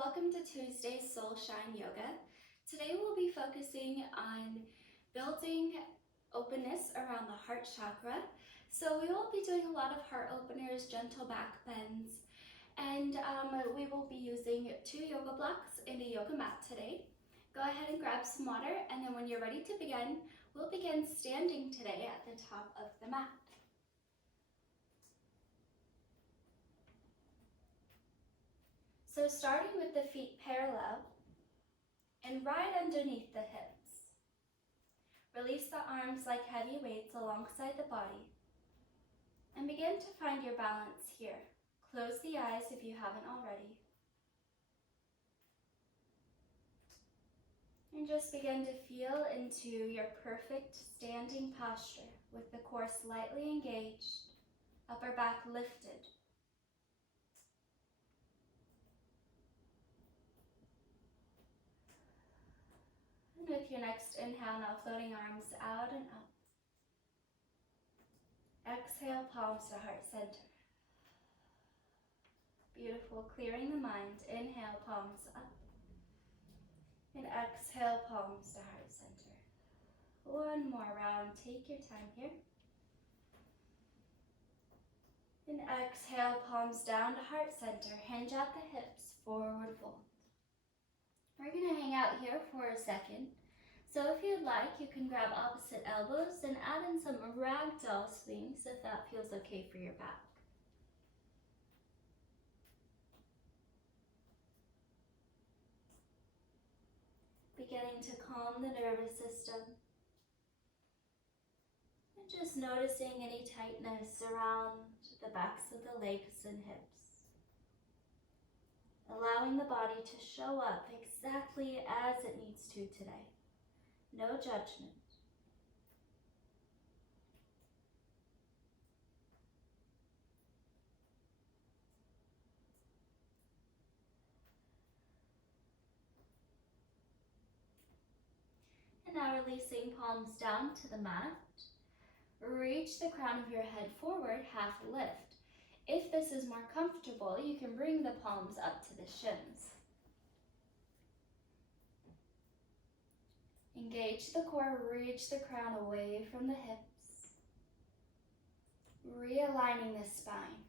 welcome to Tuesday's Soul Shine Yoga. Today we'll be focusing on building openness around the heart chakra. So we will be doing a lot of heart openers, gentle back bends, and we will be using 2 yoga blocks and a yoga mat today. Go ahead and grab some water, and then when you're ready to begin, we'll begin standing today at the top of the mat. So starting with the feet parallel and right underneath the hips. Release the arms like heavy weights alongside the body and begin to find your balance here. Close the eyes if you haven't already. And just begin to feel into your perfect standing posture with the core slightly engaged, upper back lifted. And with your next inhale, now floating arms out and up. Exhale, palms to heart center. Beautiful, clearing the mind. Inhale, palms up. And exhale, palms to heart center. One more round, take your time here. And exhale, palms down to heart center. Hinge at the hips, forward fold. We're gonna hang out here for a second. So if you'd like, you can grab opposite elbows and add in some ragdoll swings if that feels okay for your back. Beginning to calm the nervous system. And just noticing any tightness around the backs of the legs and hips. Allowing the body to show up exactly as it needs to today. No judgment. And now releasing palms down to the mat. Reach the crown of your head forward, half lift. If this is more comfortable, you can bring the palms up to the shins. Engage the core, reach the crown away from the hips. Realigning the spine.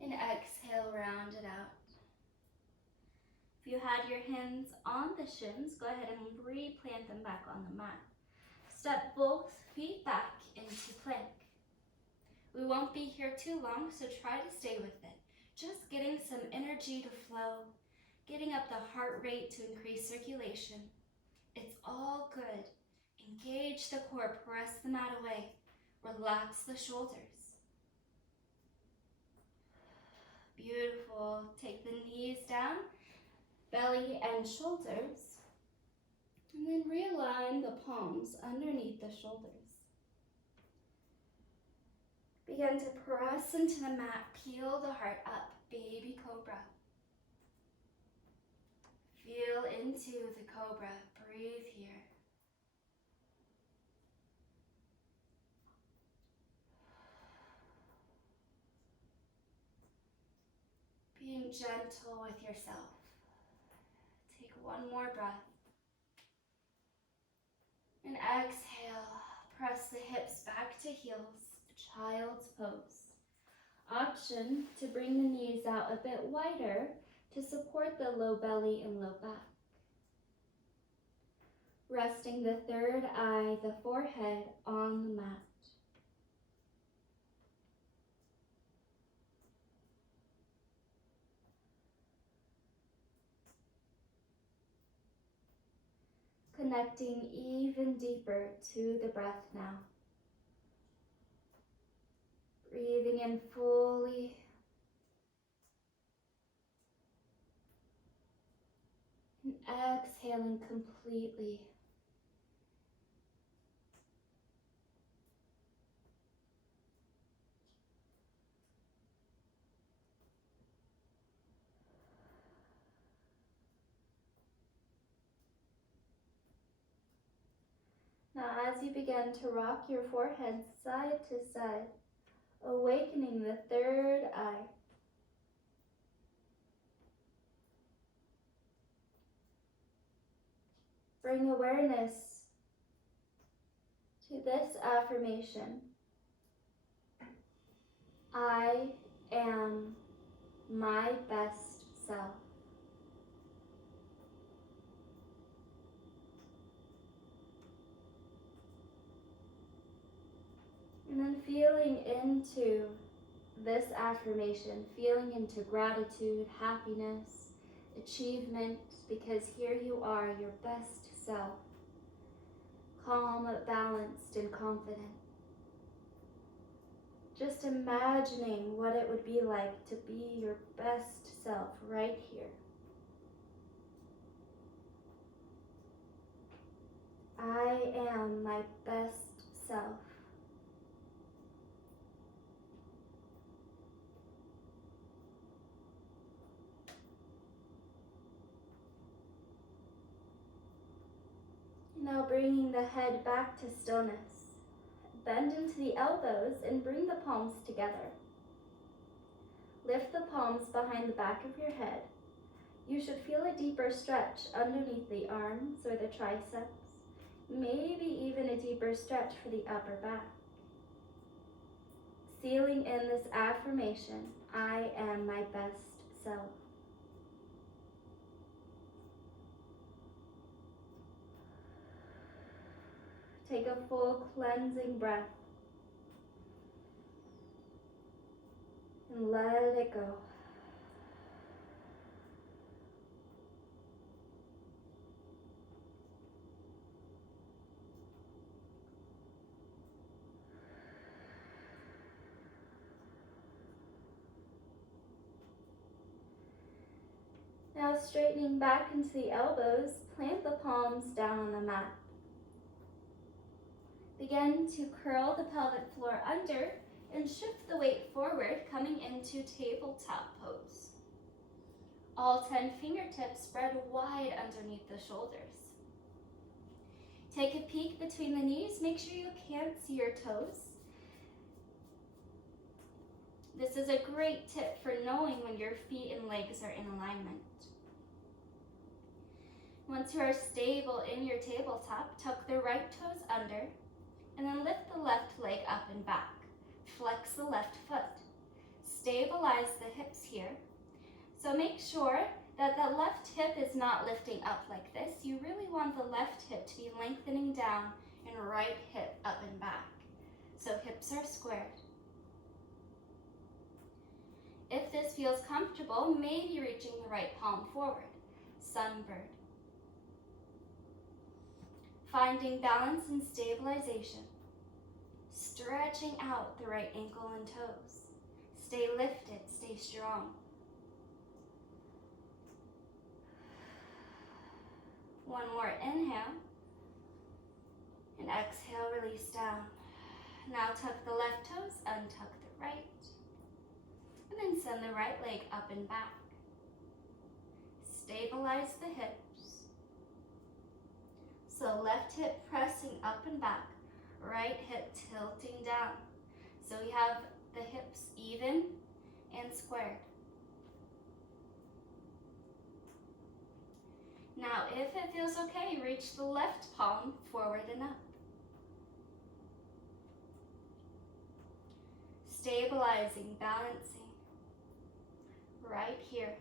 And exhale, round it out. If you had your hands on the shins, go ahead and replant them back on the mat. Step both feet back into plank. We won't be here too long, so try to stay with it. Just getting some energy to flow, getting up the heart rate to increase circulation. It's all good. Engage the core, press the mat away. Relax the shoulders. Beautiful. Take the knees down, belly and shoulders. And then realign the palms underneath the shoulders. Begin to press into the mat, peel the heart up, baby cobra. Feel into the cobra, breathe here. Being gentle with yourself. Take one more breath. And exhale, press the hips back to heels, child's pose. Option to bring the knees out a bit wider to support the low belly and low back. Resting the third eye, the forehead, on the mat. Connecting even deeper to the breath now. Breathing in fully. And exhaling completely. Now as you begin to rock your forehead side to side, awakening the third eye. bring awareness to this affirmation. I am my best self. And then feeling into this affirmation, feeling into gratitude, happiness, achievement, because here you are, your best self, calm, balanced, and confident. Just imagining what it would be like to be your best self right here. I am my best self. Now bringing the head back to stillness. Bend into the elbows and bring the palms together. Lift the palms behind the back of your head. You should feel a deeper stretch underneath the arms or the triceps, maybe even a deeper stretch for the upper back. Sealing in this affirmation, I am my best self. Take a full cleansing breath and let it go. Now straightening back into the elbows, plant the palms down on the mat. Begin to curl the pelvic floor under and shift the weight forward, coming into tabletop pose. All 10 fingertips spread wide underneath the shoulders. Take a peek between the knees. Make sure you can't see your toes. This is a great tip for knowing when your feet and legs are in alignment. Once you are stable in your tabletop, tuck the right toes under and then lift the left leg up and back. Flex the left foot. Stabilize the hips here. So make sure that the left hip is not lifting up like this. You really want the left hip to be lengthening down and right hip up and back. So hips are squared. If this feels comfortable, maybe reaching the right palm forward. Sunbird. Finding balance and stabilization. Stretching out the right ankle and toes. Stay lifted, stay strong. One more inhale. And exhale, release down. Now tuck the left toes, untuck the right. And then send the right leg up and back. Stabilize the hips. So left hip pressing up and back, right hip tilting down. So we have the hips even and squared. Now, if it feels okay, reach the left palm forward and up. Stabilizing, balancing, right here.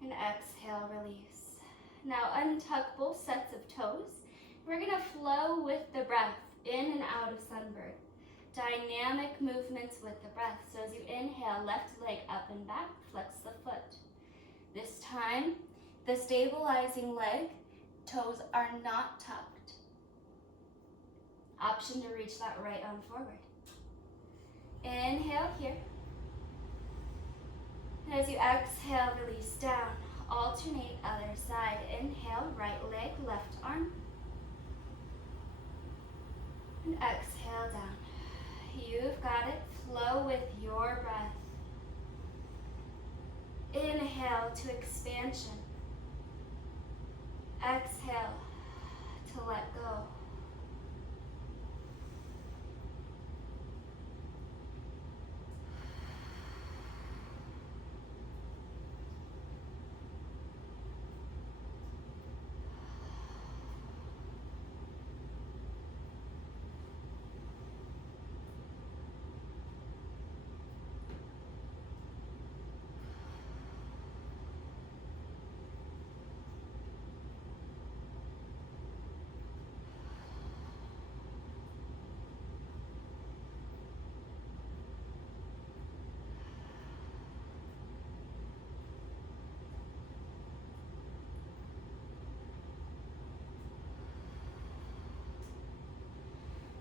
And exhale, release. Now untuck both sets of toes. We're gonna flow with the breath in and out of sunbird. Dynamic movements with the breath. So as you inhale, left leg up and back, flex the foot. This time, the stabilizing leg, toes are not tucked. Option to reach that right arm forward. Inhale here. And as you exhale, release down. Alternate other side. Inhale, right leg, left arm. And exhale down. You've got it. Flow with your breath. Inhale to expansion. Exhale to let go.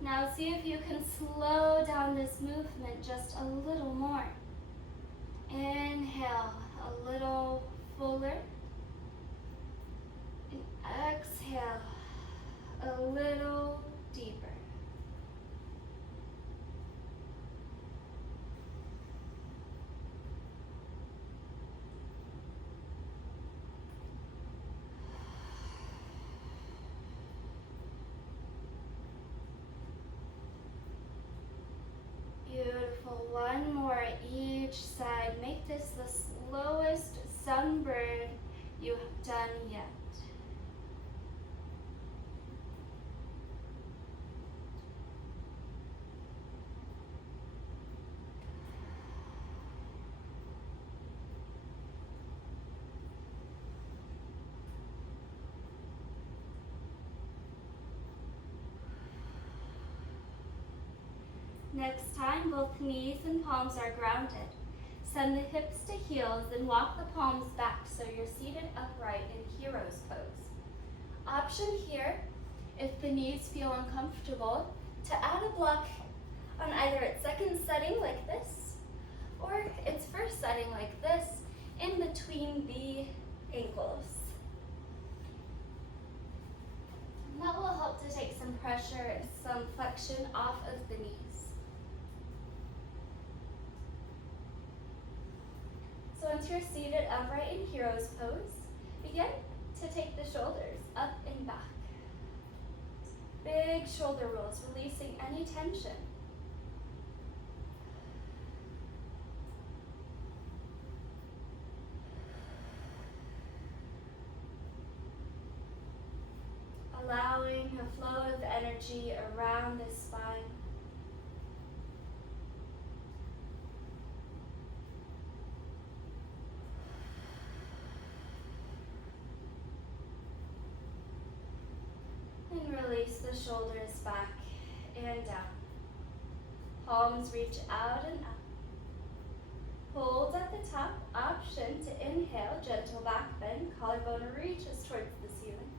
Now see if you can slow down this movement just a little more. Inhale a little fuller. And exhale a little deeper. Beautiful. One more each side. Make this the slowest sunburn you have done yet. Next time, both knees and palms are grounded. Send the hips to heels and walk the palms back so you're seated upright in hero's pose. Option here, if the knees feel uncomfortable, to add a block on either its second setting like this, or its first setting like this, in between the ankles. And that will help to take some pressure and some flexion off of the knees. So once you're seated upright in hero's pose, begin to take the shoulders up and back. Big shoulder rolls, releasing any tension. Allowing a flow of energy around the spine. And release the shoulders back and down. Palms reach out and up. Hold at the top. Option to inhale, gentle back bend. Collarbone reaches towards the ceiling.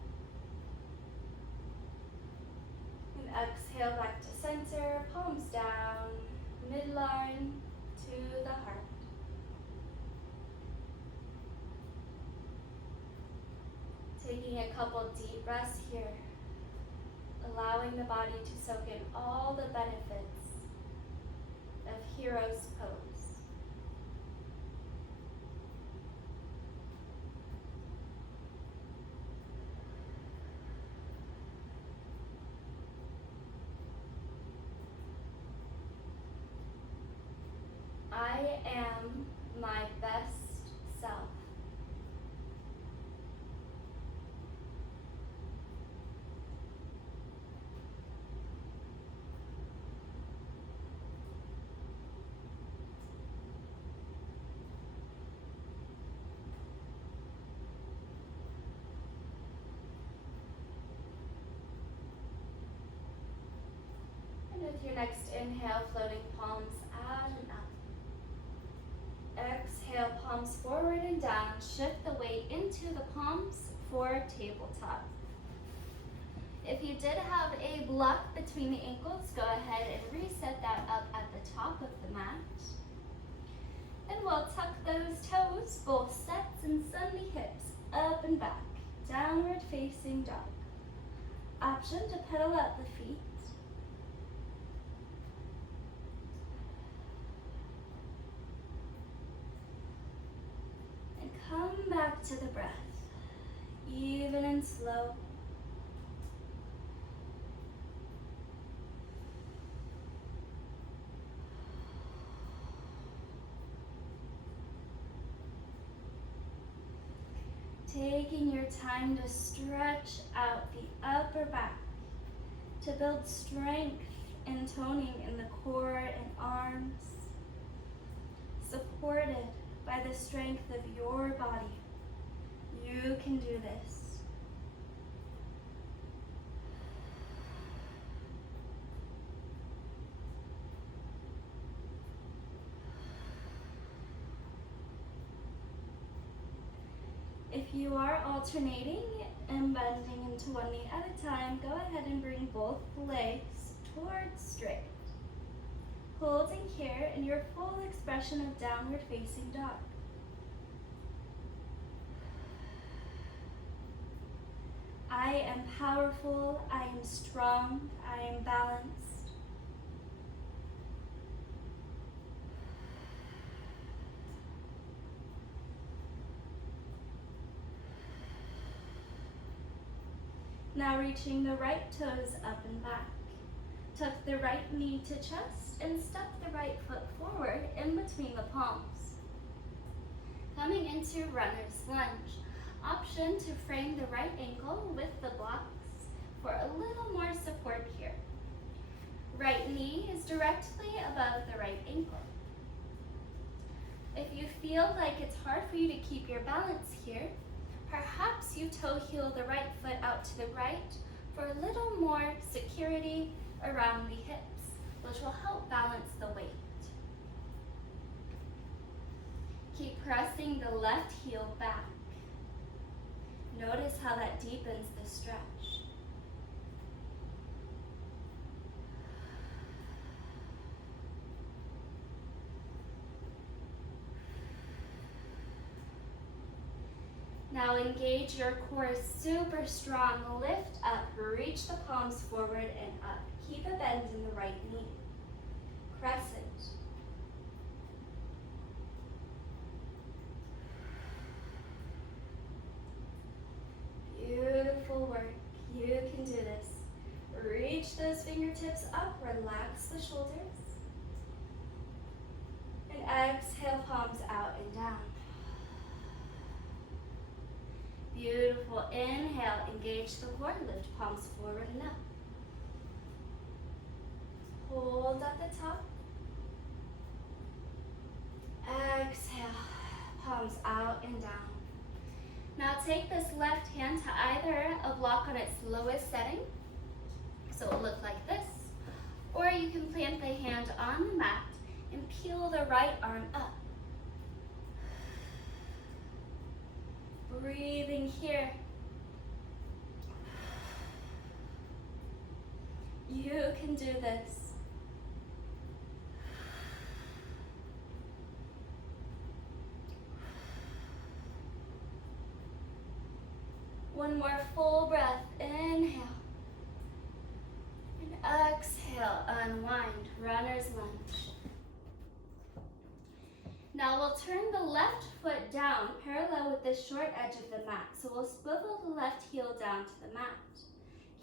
And exhale back to center. Palms down, midline to the heart. Taking a couple deep breaths here. Allowing the body to soak in all the benefits of hero's pose. I am my best self. With your next inhale, floating palms out and up. Exhale, palms forward and down. Shift the weight into the palms for tabletop. If you did have a block between the ankles, go ahead and reset that up at the top of the mat. And we'll tuck those toes, both sets, and send the hips up and back. Downward facing dog. Option to pedal out the feet. Come back to the breath, even and slow. Taking your time to stretch out the upper back to build strength and toning in the core and arms, supported by the strength of your body. You can do this. If you are alternating and bending into one knee at a time, go ahead and bring both legs towards straight. Holding here in your full expression of downward facing dog. I am powerful, I am strong, I am balanced. Now reaching the right toes up and back. Tuck the right knee to chest and step the right foot forward in between the palms. Coming into runner's lunge. Option to frame the right ankle with the blocks for a little more support here. Right knee is directly above the right ankle. If you feel like it's hard for you to keep your balance here, perhaps you toe heel the right foot out to the right for a little more security around the hips, which will help balance the weight. Keep pressing the left heel back. Notice how that deepens the stretch. Now engage your core super strong. Lift up, reach the palms forward and up. Keep a bend in the right knee. Crescent. Beautiful work. You can do this. Reach those fingertips up, relax the shoulders. And exhale, palms out and down. Beautiful. Inhale, engage the core, lift palms forward and up. Hold at the top. Exhale, palms out and down. Now take this left hand to either a block on its lowest setting, so it'll look like this, or you can plant the hand on the mat and peel the right arm up. Breathing here. You can do this. One more full breath. Inhale. And exhale. Unwind. Runner's lunge. Now we'll turn the left foot down parallel with the short edge of the mat. So we'll swivel the left heel down to the mat.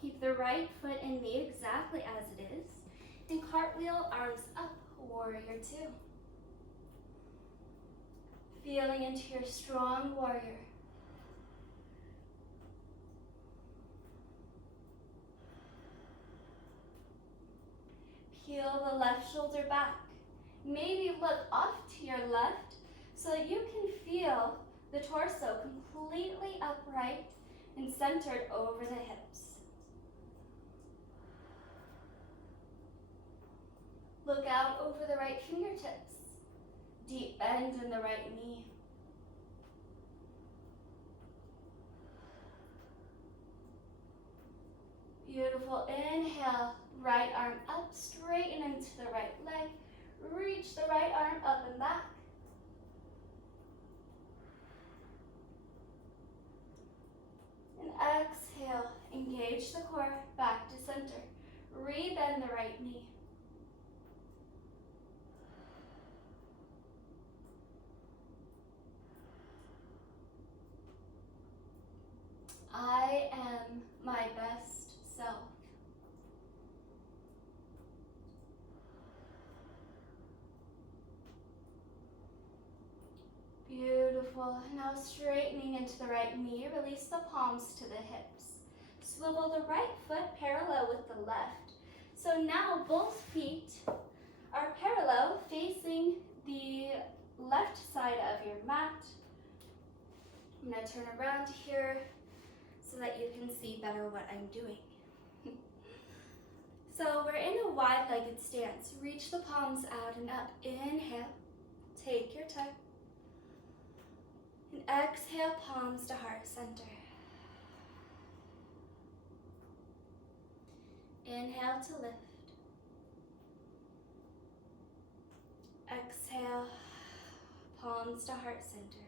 Keep the right foot and knee exactly as it is. And cartwheel, arms up, warrior two. Feeling into your strong warrior. Peel the left shoulder back. Maybe look off to your left so that you can feel the torso completely upright and centered over the hips. Look out over the right fingertips. Deep bend in the right knee. Beautiful. Inhale. Right arm up, straighten into the right leg. Reach the right arm up and back. And exhale, engage the core, back to center. Rebend the right knee. I am my best self. Beautiful. Now straightening into the right knee, release the palms to the hips. Swivel the right foot parallel with the left. So now both feet are parallel, facing the left side of your mat. I'm going to turn around here so that you can see better what I'm doing. So we're in a wide-legged stance. Reach the palms out and up. Inhale. Take your time. And exhale, palms to heart center. Inhale to lift. palms to heart center.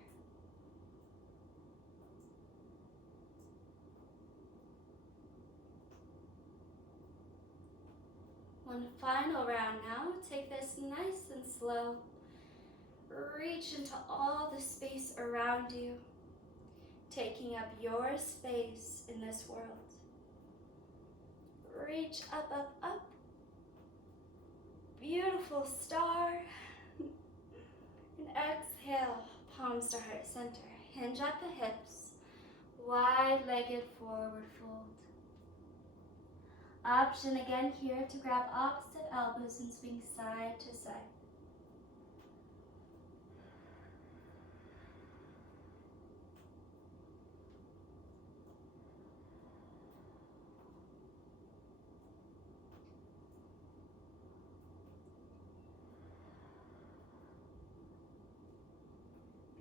One final round now. Take this nice and slow. Reach into all the space around you, taking up your space in this world. Reach up, up, up. Beautiful star. And exhale, palms to heart center. Hinge at the hips. Wide-legged forward fold. Option again here to grab opposite elbows and swing side to side.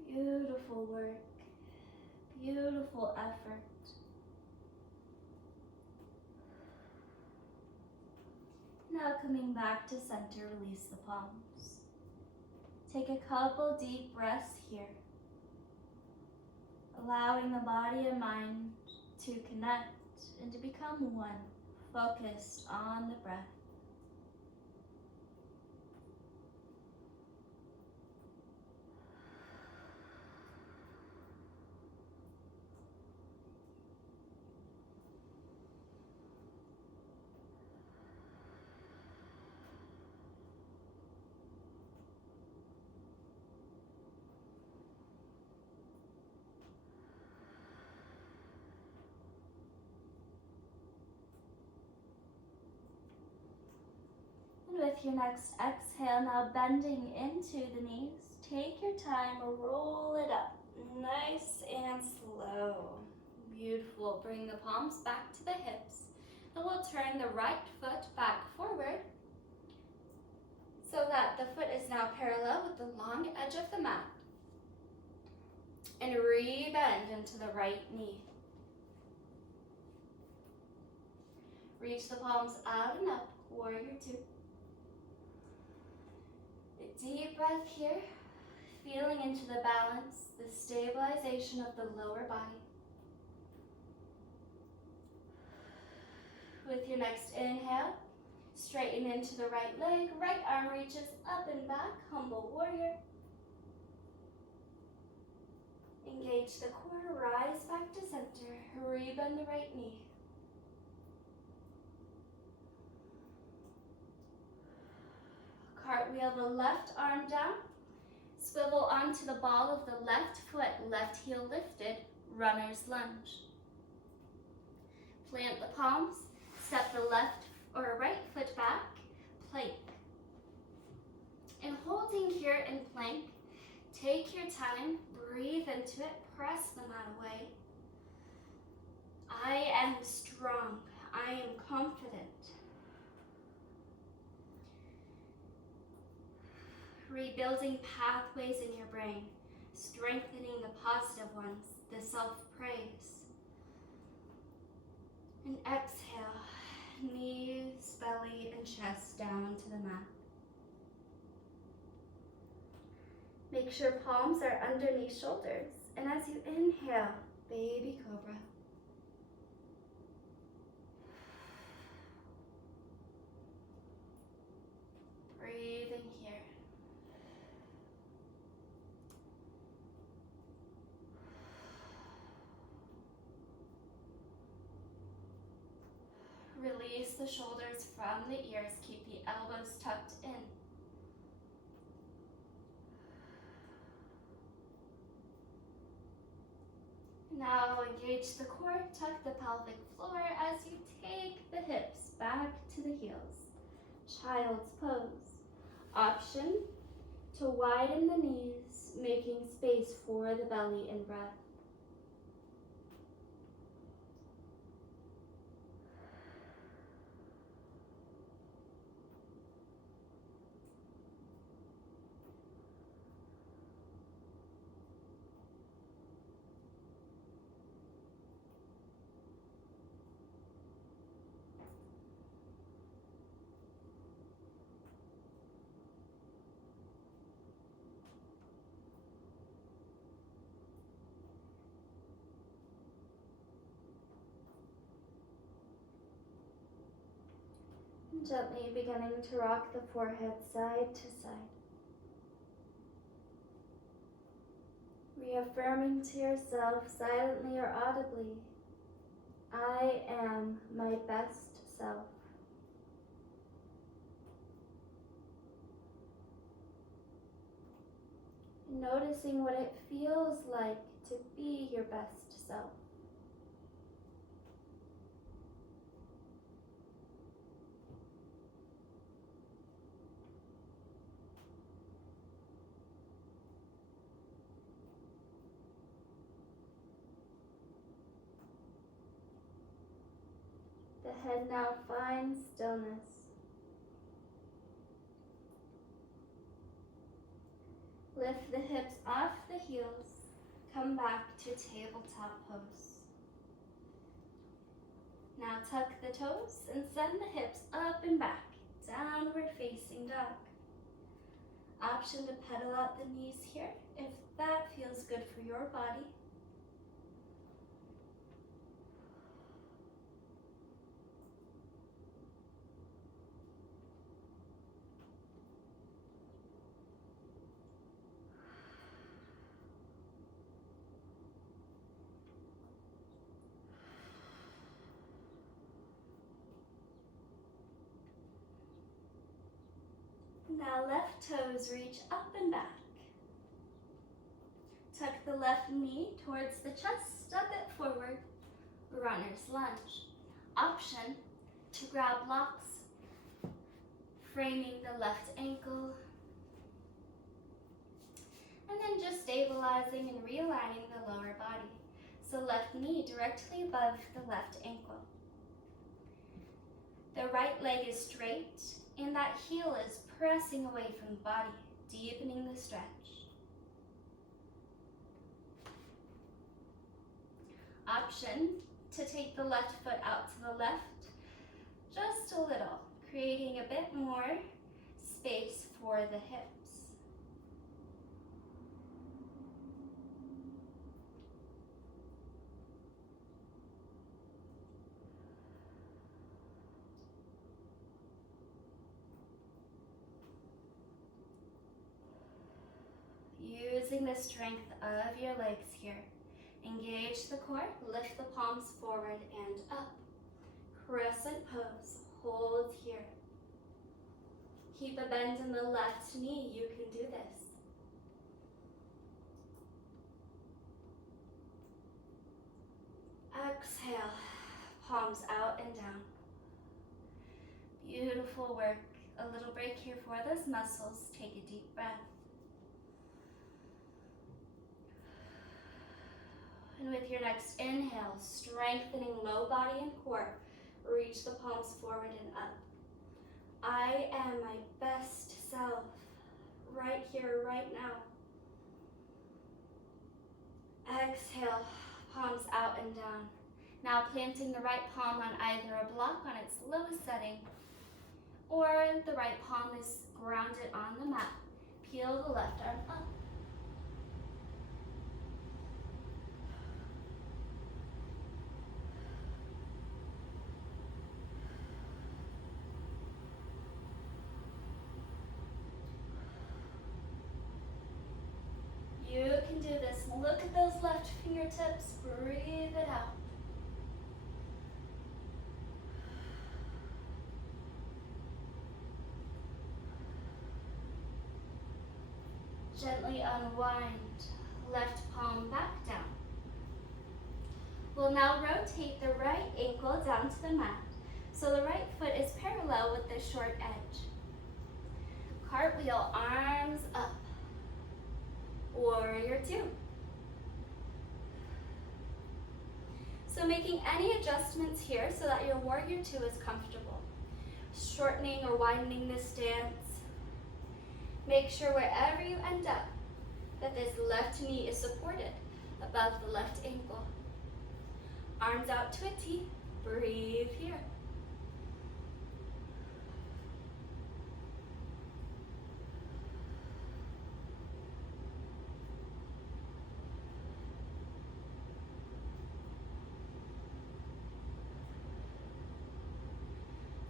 Beautiful work, beautiful effort. Now coming back to center, release the palms. Take a couple deep breaths here, allowing the body and mind to connect and to become one, focused on the breath. With your next exhale, now bending into the knees, take your time, roll it up, nice and slow. Beautiful. Bring the palms back to the hips, and we'll turn the right foot back forward so that the foot is now parallel with the long edge of the mat. And re-bend into the right knee. Reach the palms out and up, warrior two. Deep breath here, feeling into the balance, the stabilization of the lower body. With your next inhale, straighten into the right leg, right arm reaches up and back, humble warrior. Engage the core, rise back to center, rebend the right knee. Cartwheel the left arm down, swivel onto the ball of the left foot, left heel lifted, runner's lunge. Plant the palms, step the left or right foot back, plank. And holding here in plank, take your time, breathe into it, press the mat away. I am strong, I am confident. Rebuilding pathways in your brain, strengthening the positive ones, the self-praise. And exhale, knees, belly, and chest down to the mat. Make sure palms are underneath shoulders. And as you inhale, baby cobra. Breathing here. Release the shoulders from the ears. Keep the elbows tucked in. Now engage the core, tuck the pelvic floor as you take the hips back to the heels. Child's pose. Option to widen the knees, making space for the belly and breath. Gently beginning to rock the forehead side to side. Reaffirming to yourself silently or audibly, I am my best self. Noticing what it feels like to be your best self. The head now finds stillness. Lift the hips off the heels. Come back to tabletop pose. Now tuck the toes and send the hips up and back, downward facing dog. Option to pedal out the knees here if that feels good for your body. Now left toes reach up and back. Tuck the left knee towards the chest, step it forward, runner's lunge. Option to grab blocks, framing the left ankle, and then just stabilizing and realigning the lower body. So left knee directly above the left ankle. The right leg is straight, and that heel is pressing away from the body, deepening the stretch. Option to take the left foot out to the left, just a little, creating a bit more space for the hips. Using the strength of your legs here. Engage the core, lift the palms forward and up. Crescent pose, hold here. Keep a bend in the left knee, you can do this. Exhale, palms out and down. Beautiful work. A little break here for those muscles. Take a deep breath. And with your next inhale, strengthening low body and core, reach the palms forward and up. I am my best self, right here, right now. Exhale, palms out and down. Now planting the right palm on either a block on its lowest setting, or the right palm is grounded on the mat. Peel the left arm up. You can do this. Look at those left fingertips. Breathe it out. Gently unwind. Left palm back down. We'll now rotate the right ankle down to the mat, so the right foot is parallel with the short edge. Cartwheel, arms up. Warrior two. So making any adjustments here so that your warrior two is comfortable. Shortening or widening the stance. Make sure wherever you end up that this left knee is supported above the left ankle. Arms out to a T. Breathe here.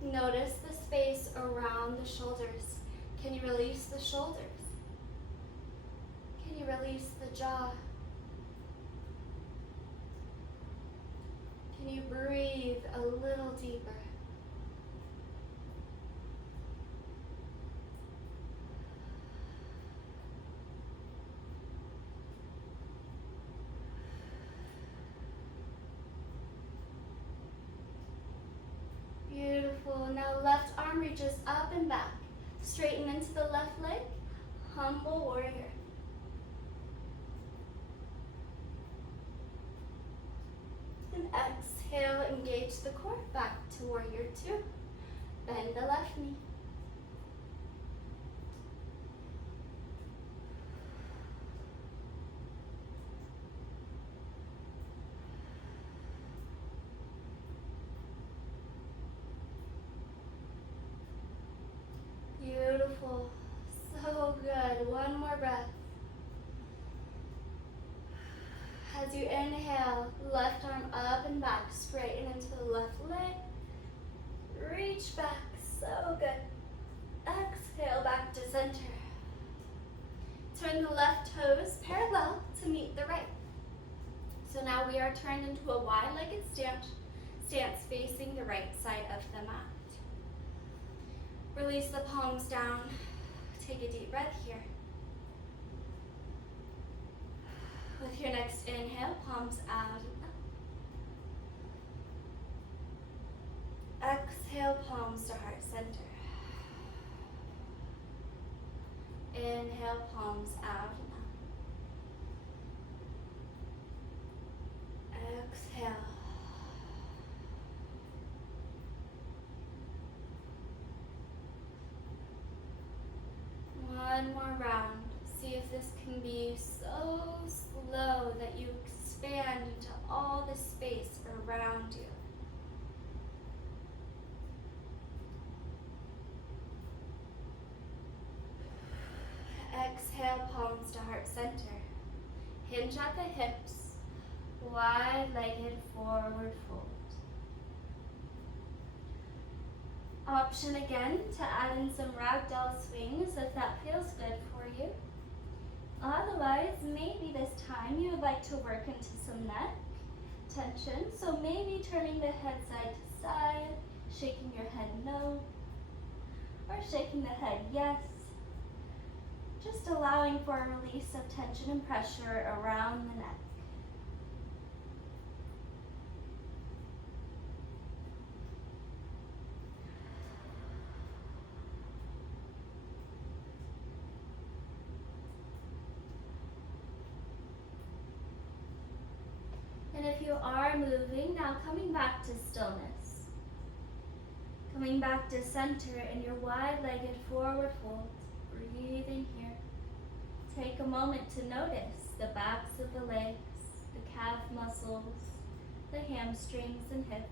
Notice the space around the shoulders. Can you release the shoulders? Can you release the jaw? Can you breathe a little deeper? Beautiful. Now left arm reaches up and back. Straighten into the left leg. Humble warrior. And exhale, engage the core. Back to warrior two. Bend the left knee. Beautiful. So good. One more breath. As you inhale, left arm up and back, straighten into the left leg. Reach back. So good. Exhale, back to center. Turn the left toes parallel to meet the right. So now we are turned into a wide-legged stance facing the right side of the mat. Release the palms down. Take a deep breath here. With your next inhale, palms out and up. Exhale, palms to heart center. Inhale, palms out and up. Exhale. One more round. See if this can be so slow that you expand into all the space around you. Exhale, palms to heart center. Hinge at the hips. Wide-legged forward fold. Option again to add in some ragdoll swings if that feels good for you. Otherwise, maybe this time you would like to work into some neck tension. So maybe turning the head side to side, shaking your head no, or shaking the head yes. Just allowing for a release of tension and pressure around the neck. And if you are moving, now coming back to stillness. Coming back to center in your wide-legged forward fold. Breathing here. Take a moment to notice the backs of the legs, the calf muscles, the hamstrings and hips.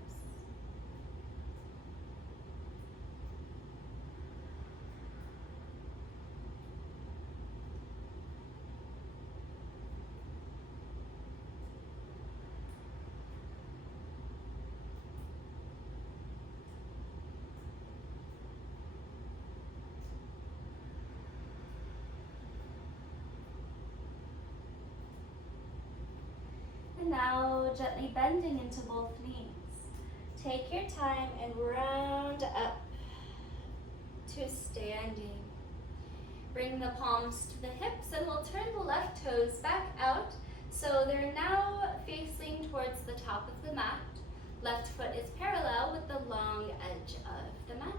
And now gently bending into both knees. Take your time and round up to standing. Bring the palms to the hips and we'll turn the left toes back out so they're now facing towards the top of the mat. Left foot is parallel with the long edge of the mat.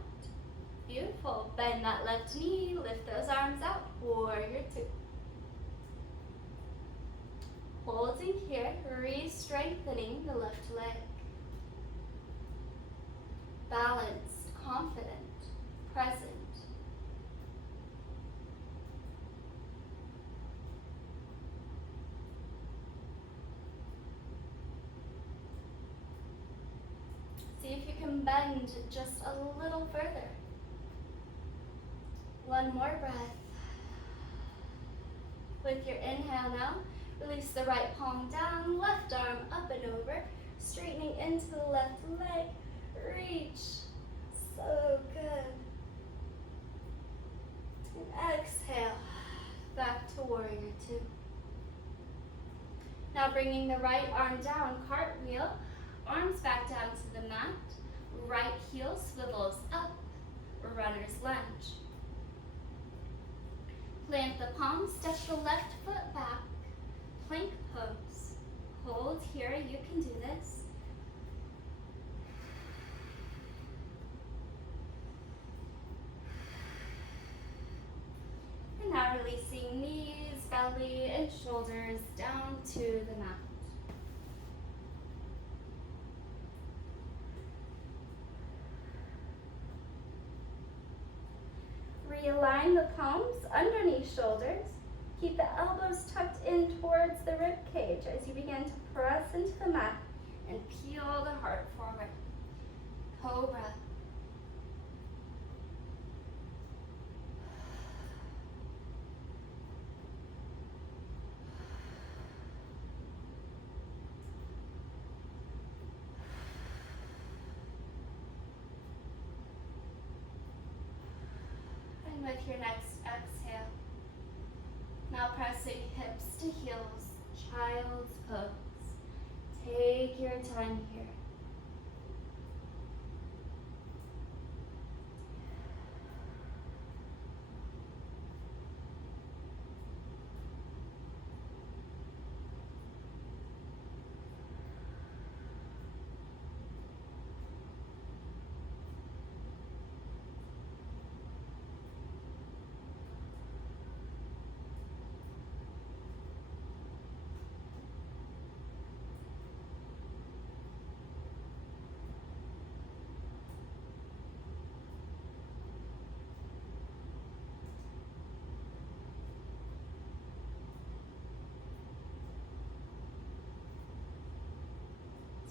Beautiful. Bend that left knee, lift those arms out. Warrior two. Holding here, re-strengthening the left leg. Balanced, confident, present. See if you can bend just a little further. One more breath. With your inhale now, release the right palm down, left arm up and over, straightening into the left leg. Reach, So good. And exhale, back to warrior two. Now bringing the right arm down, cartwheel, arms back down to the mat, right heel swivels up, runner's lunge. Plant the palms, step the left foot back, plank pose. Hold here, you can do this. And now releasing knees, belly, and shoulders down to the mat. Realign the palms underneath shoulders. Keep the elbows tucked in towards the rib cage as you begin to press into the mat and peel the heart forward. Cobra. And with your next exhale, now pressing hips to heels, child's pose. Take your time here.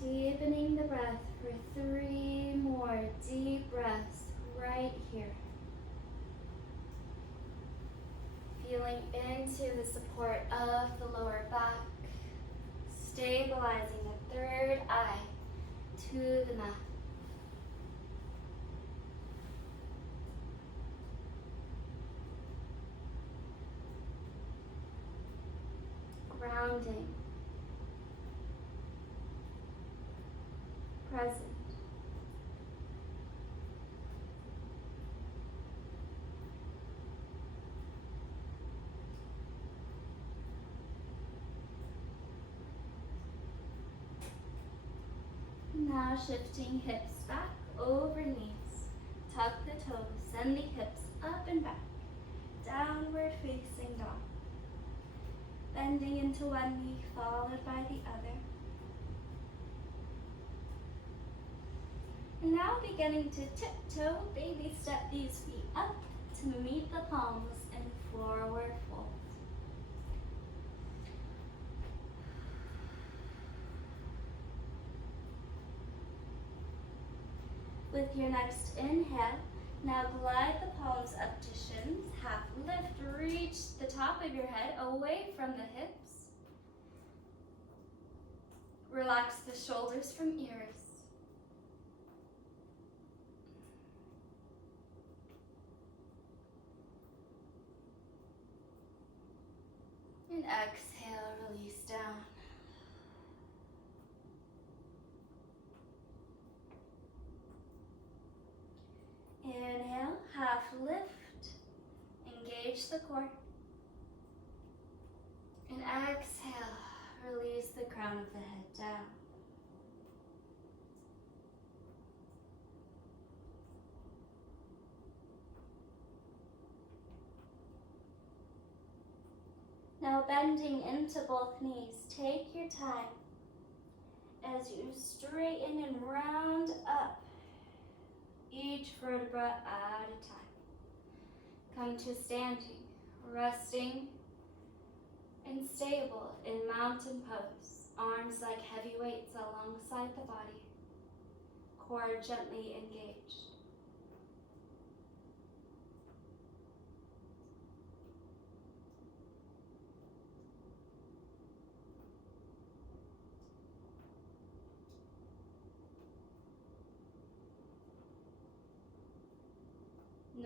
Deepening the breath for 3 more deep breaths right here. Feeling into the support of the lower back, stabilizing the third eye to the mat. Grounding. Present. Now shifting hips back over knees. Tuck the toes, send the hips up and back. Downward facing dog. Bending into one knee followed by the other. And now beginning to tiptoe, baby step these feet up to meet the palms in forward fold. With your next inhale, now glide the palms up to shins, half lift, reach the top of your head away from the hips. Relax the shoulders from ears. And exhale, release down. Inhale, half lift, engage the core. And exhale, release the crown of the head down. Now bending into both knees, take your time as you straighten and round up each vertebra at a time. Come to standing, resting and stable in mountain pose. Arms like heavy weights alongside the body. Core gently engaged.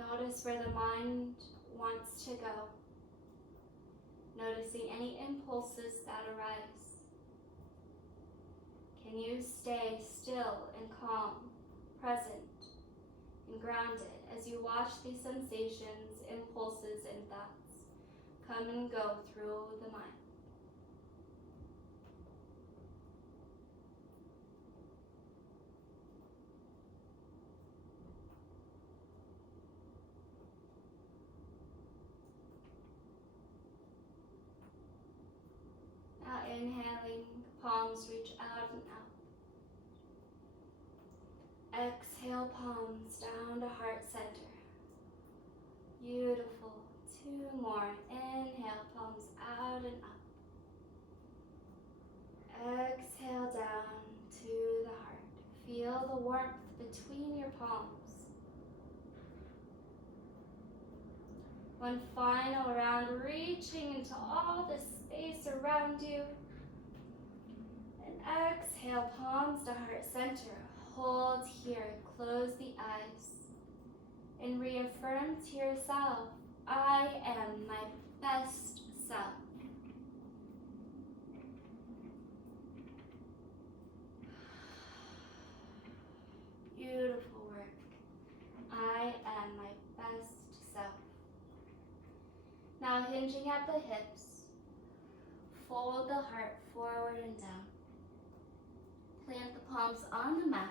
Notice where the mind wants to go. Noticing any impulses that arise. Can you stay still and calm, present, and grounded as you watch these sensations, impulses, and thoughts come and go through the mind? Now inhaling, palms reach out and out. Exhale, palms down to heart center. Beautiful. 2 more. Inhale, palms out and up. Exhale down to the heart. Feel the warmth between your palms. One final round, reaching into all the space around you. And exhale, palms to heart center. Hold here, close the eyes. And reaffirm to yourself, I am my best self. Beautiful work. I am my best self. Now hinging at the hips, fold the heart forward and down. Plant the palms on the mat,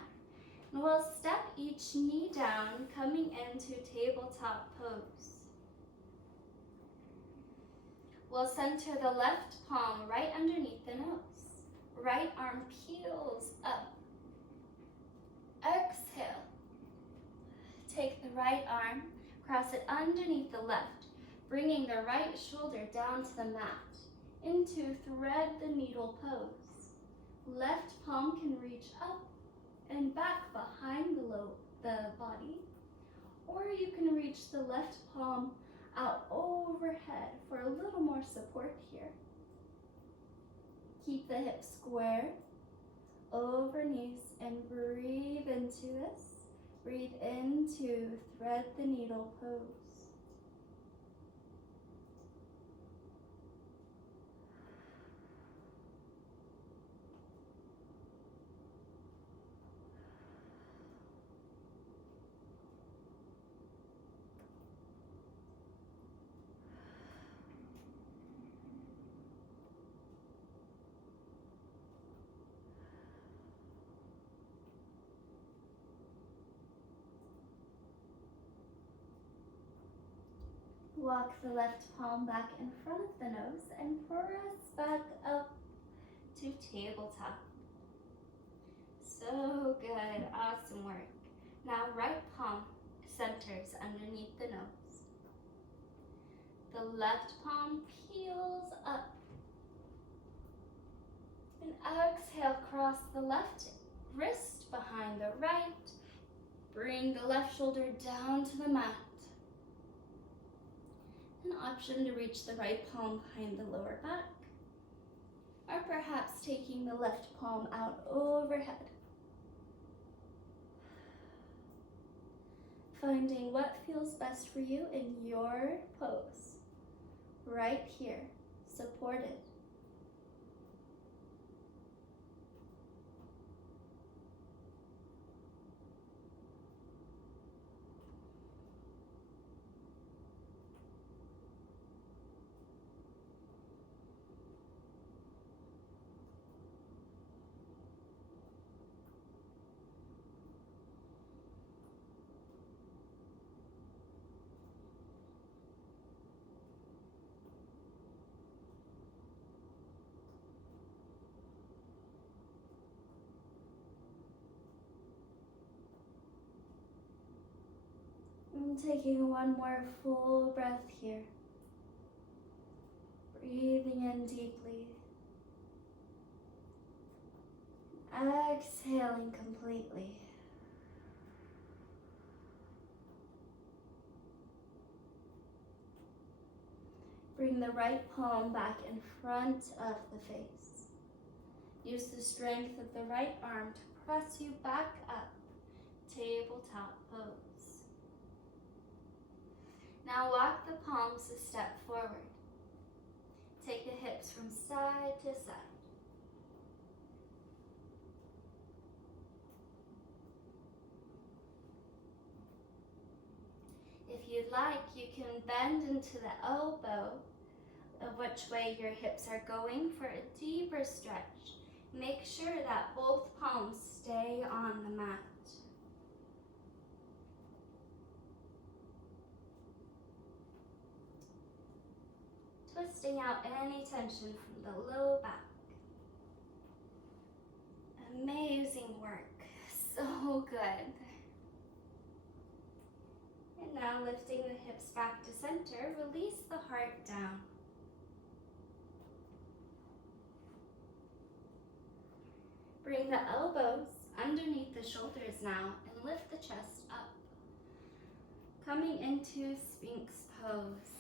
and we'll step each knee down, coming into tabletop pose. We'll center the left palm right underneath the nose. Right arm peels up. Exhale. Take the right arm, cross it underneath the left, bringing the right shoulder down to the mat into thread the needle pose. Left palm can reach up and back behind the body, or you can reach the left palm out overhead for a little more support here. Keep the hips square, over knees, and breathe into this. Breathe into thread the needle pose. Walk the left palm back in front of the nose and press back up to tabletop. So good, awesome work. Now right palm centers underneath the nose. The left palm peels up. And exhale, cross the left wrist behind the right. Bring the left shoulder down to the mat. An option to reach the right palm behind the lower back, or perhaps taking the left palm out overhead. Finding what feels best for you in your pose, right here, supported. And taking one more full breath here. Breathing in deeply. Exhaling completely. Bring the right palm back in front of the face. Use the strength of the right arm to press you back up. Tabletop pose. Now walk the palms a step forward. Take the hips from side to side. If you'd like, you can bend into the elbow of which way your hips are going for a deeper stretch. Make sure that both palms stay on the mat. Twisting out any tension from the low back. Amazing work. So good. And now lifting the hips back to center, release the heart down. Bring the elbows underneath the shoulders now and lift the chest up. Coming into Sphinx pose.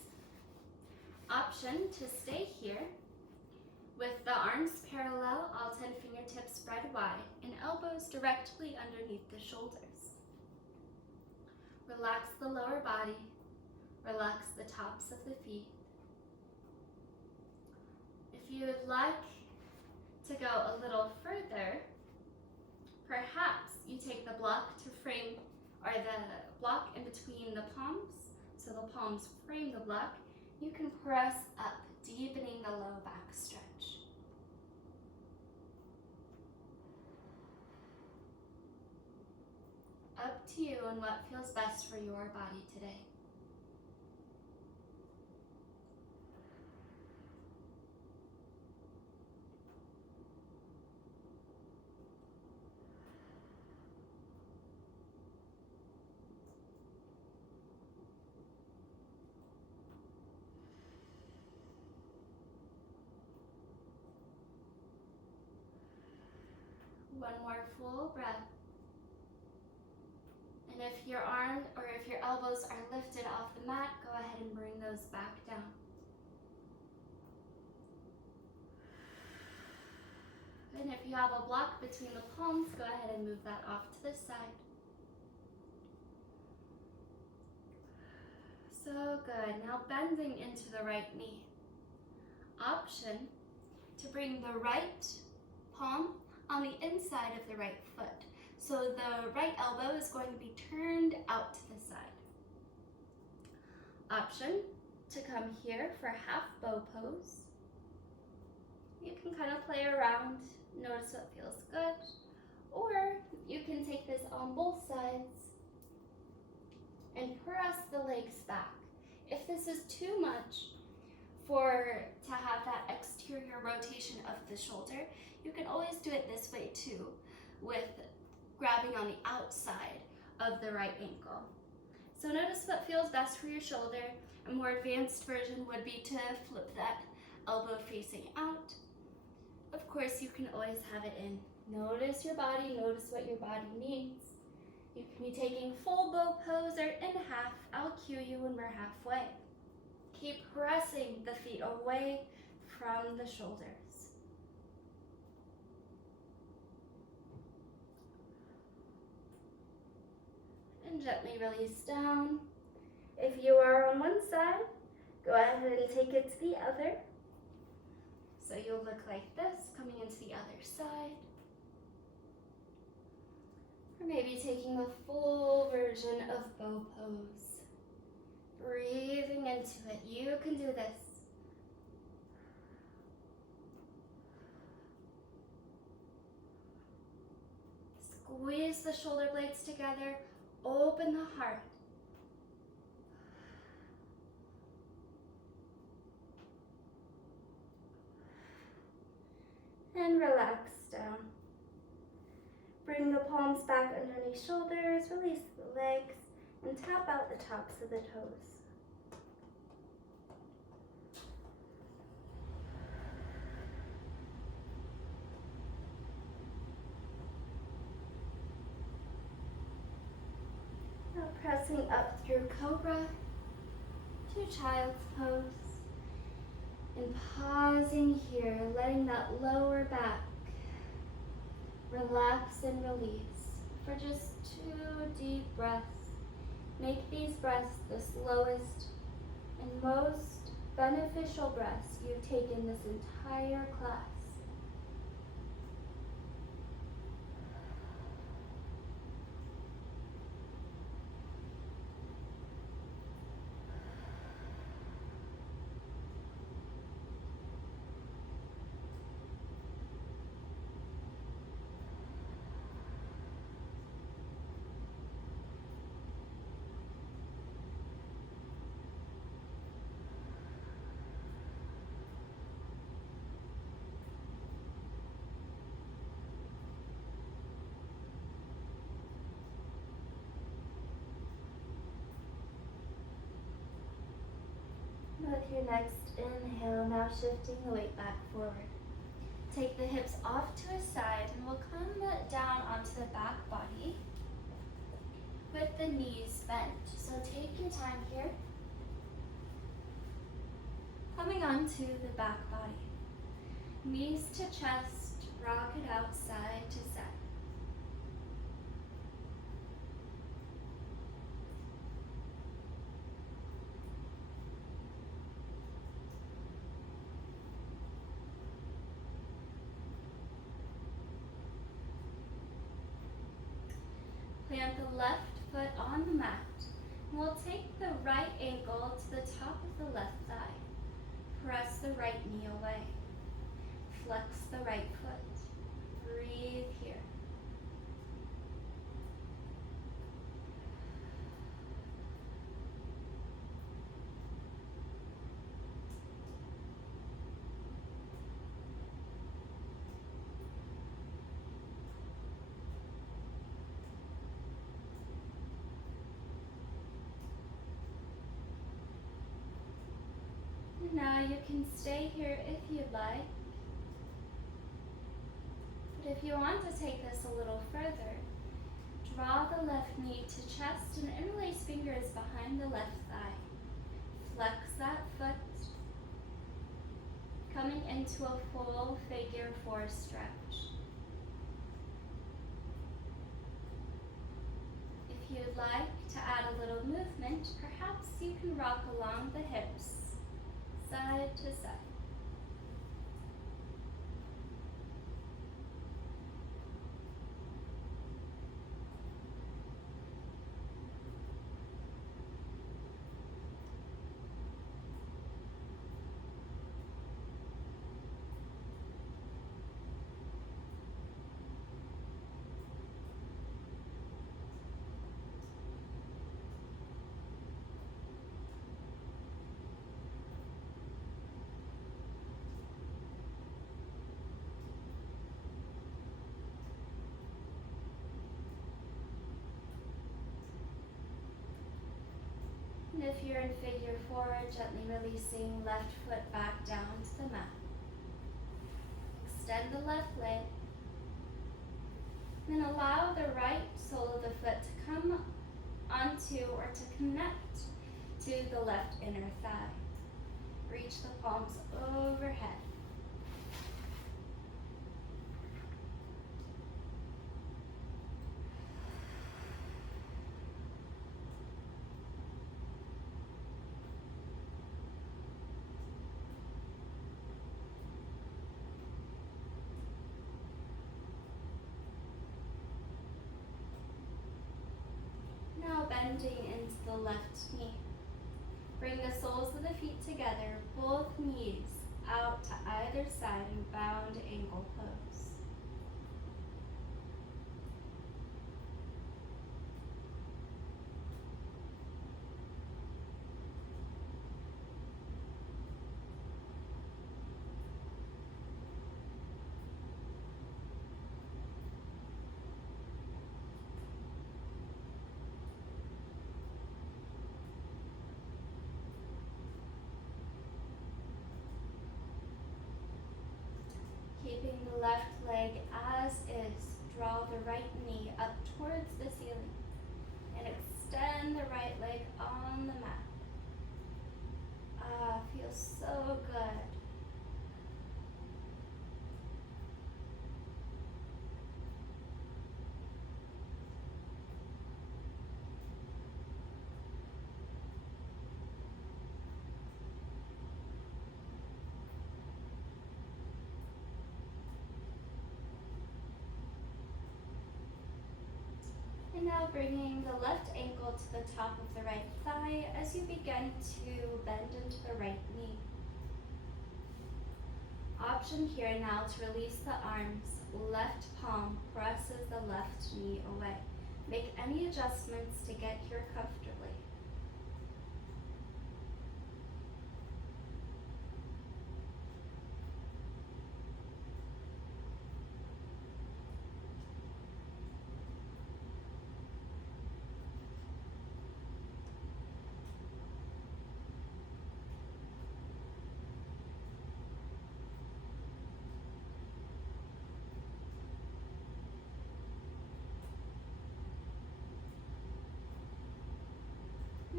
Option to stay here with the arms parallel, all 10 fingertips spread wide, and elbows directly underneath the shoulders. Relax the lower body, relax the tops of the feet. If you would like to go a little further, perhaps you take the block to frame, or the block in between the palms, so the palms frame the block. You can press up, deepening the low back stretch. Up to you and what feels best for your body today. One more full breath. And if your arm or if your elbows are lifted off the mat, go ahead and bring those back down. And if you have a block between the palms, go ahead and move that off to the side. So good. Now bending into the right knee. Option to bring the right palm on the inside of the right foot. So the right elbow is going to be turned out to the side. Option to come here for half bow pose. You can kind of play around, notice what feels good, or you can take this on both sides and press the legs back. If this is too much to have that exterior rotation of the shoulder, you can always do it this way too, with grabbing on the outside of the right ankle. So notice what feels best for your shoulder. A more advanced version would be to flip that elbow facing out. Of course, you can always have it in. Notice your body, notice what your body needs. You can be taking full bow pose or in half. I'll cue you when we're halfway. Keep pressing the feet away from the shoulders. And gently release down. If you are on one side, go ahead and take it to the other. So you'll look like this, coming into the other side. Or maybe taking the full version of bow pose. Breathing into it. You can do this. Squeeze the shoulder blades together. Open the heart. And relax down. Bring the palms back underneath shoulders, release the legs, and tap out the tops of the toes. Now pressing up through Cobra to Child's Pose. And pausing here, letting that lower back relax and release for just 2 deep breaths. Make these breaths the slowest and most beneficial breaths you've taken this entire class. With your next inhale, now shifting the weight back forward. Take the hips off to a side and we'll come down onto the back body with the knees bent. So take your time here. Coming onto the back body. Knees to chest, rock it out side to side. Plant the left foot on the mat. And we'll take the right ankle to the top of the left thigh. Press the right knee away. Flex the right foot. Breathe here. Now you can stay here if you'd like, but if you want to take this a little further, draw the left knee to chest and interlace fingers behind the left thigh. Flex that foot, coming into a full figure four stretch. If you'd like to add a little movement, perhaps you can rock along the hips, side to side. And if you're in figure four, gently releasing left foot back down to the mat. Extend the left leg. Then allow the right sole of the foot to come onto or to connect to the left inner thigh. Reach the palms overhead. Now bending into the left knee. Bring the soles of the feet together, both knees out to either side in bound ankle pose. Keeping the left leg as is, draw the right knee up towards the ceiling and extend the right leg on the mat. Feels so good. And now bringing the left ankle to the top of the right thigh as you begin to bend into the right knee. Option here now to release the arms. Left palm presses the left knee away. Make any adjustments to get here comfortably.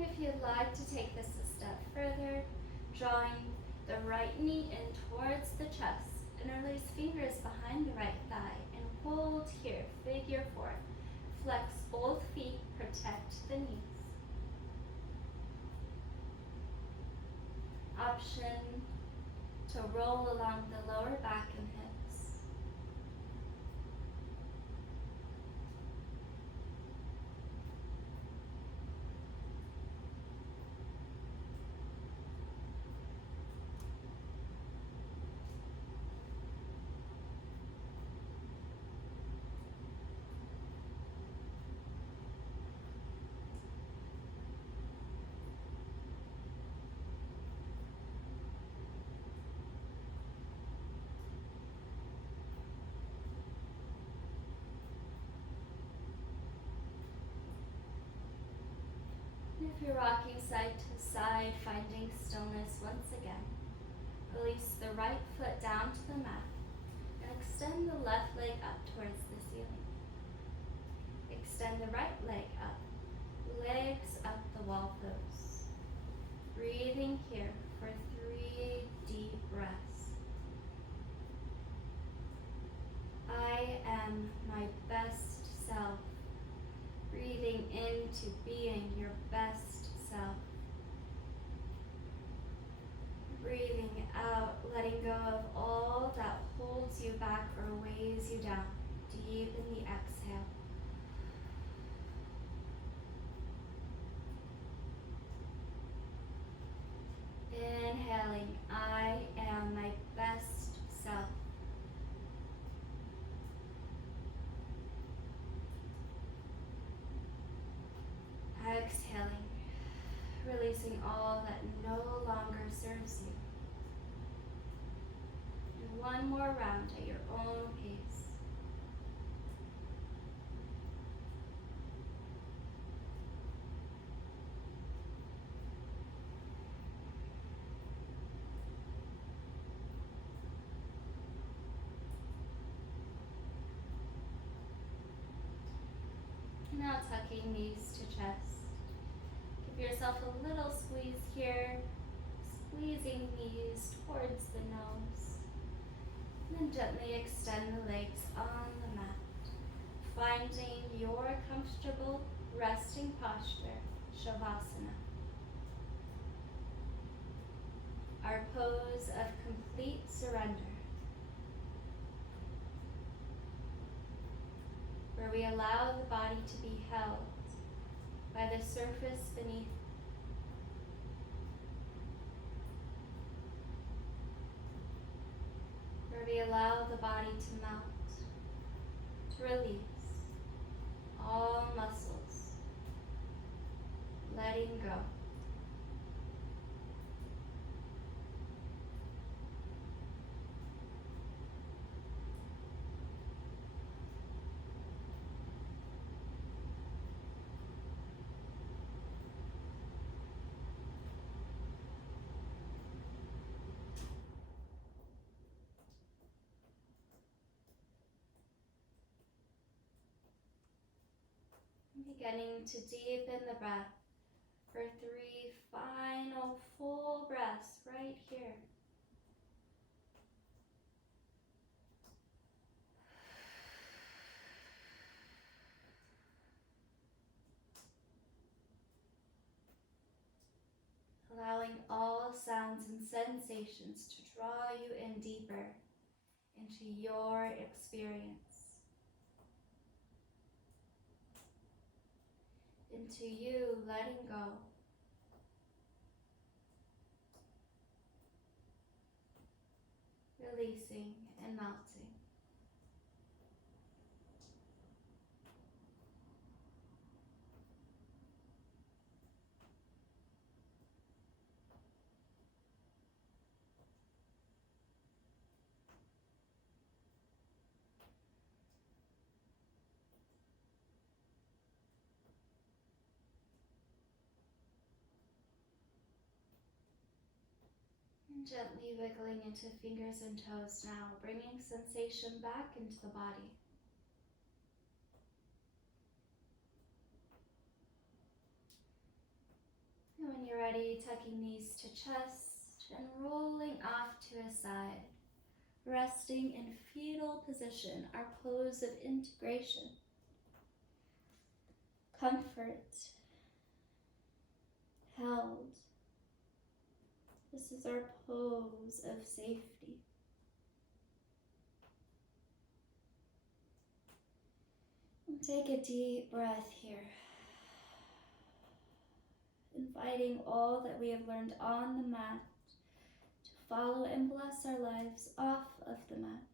If you'd like to take this a step further, drawing the right knee in towards the chest, interlace fingers behind the right thigh and hold here, figure four. Flex both feet, protect the knees. Option to roll along the lower back and hips. If you're rocking side to side, finding stillness once again, release the right foot down to the mat and extend the left leg up towards the ceiling. Extend the right leg up, legs up the wall pose. Breathing here for 3 deep breaths. I am my best self. Breathing into being your best self. Breathing out, letting go of all that holds you back or weighs you down. Deep in the exhale. Inhaling, I am my best self. Exhaling, releasing all that no longer serves you. And one more round at your own pace. Now tucking knees to chest. Give yourself a little squeeze here, squeezing knees towards the nose. And then gently extend the legs on the mat, finding your comfortable resting posture, Shavasana. Our pose of complete surrender, where we allow the body to be held by the surface beneath. Where we allow the body to melt, to release all muscles, letting go. Beginning to deepen the breath for 3 final full breaths right here. Allowing all sounds and sensations to draw you in deeper into your experience. into you letting go. Releasing and melting. And gently wiggling into fingers and toes now, bringing sensation back into the body. And when you're ready, tucking knees to chest and rolling off to a side. Resting in fetal position, our pose of integration. Comfort. Held. This is our pose of safety. And take a deep breath here. Inviting all that we have learned on the mat to follow and bless our lives off of the mat.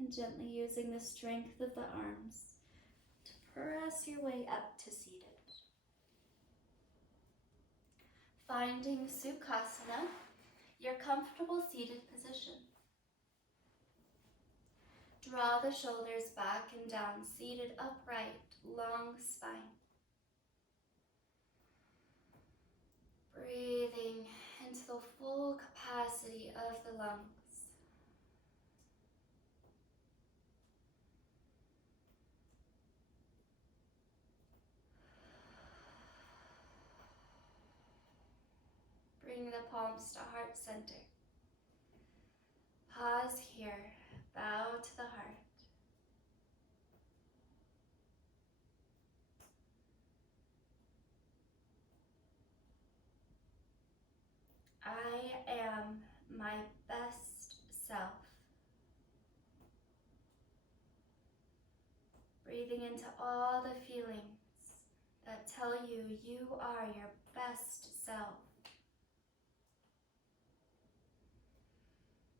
And gently using the strength of the arms to press your way up to seated. Finding Sukhasana, your comfortable seated position. Draw the shoulders back and down, seated upright, long spine. Breathing into the full capacity of the lungs. Bring the palms to heart center. Pause here, bow to the heart. I am my best self. Breathing into all the feelings that tell you you are your best self.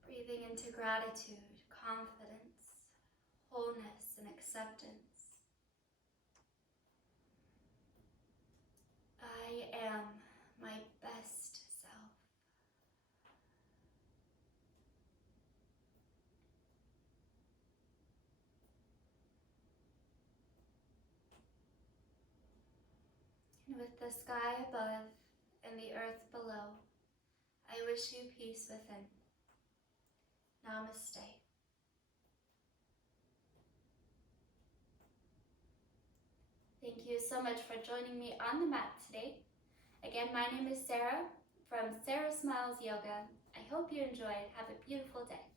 Breathing into gratitude, confidence, wholeness, and acceptance. I am my best self. And with the sky above and the earth below, I wish you peace within. Namaste. Thank you so much for joining me on the mat today. Again, my name is Sarah from Sarah Smiles Yoga. I hope you enjoyed. Have a beautiful day.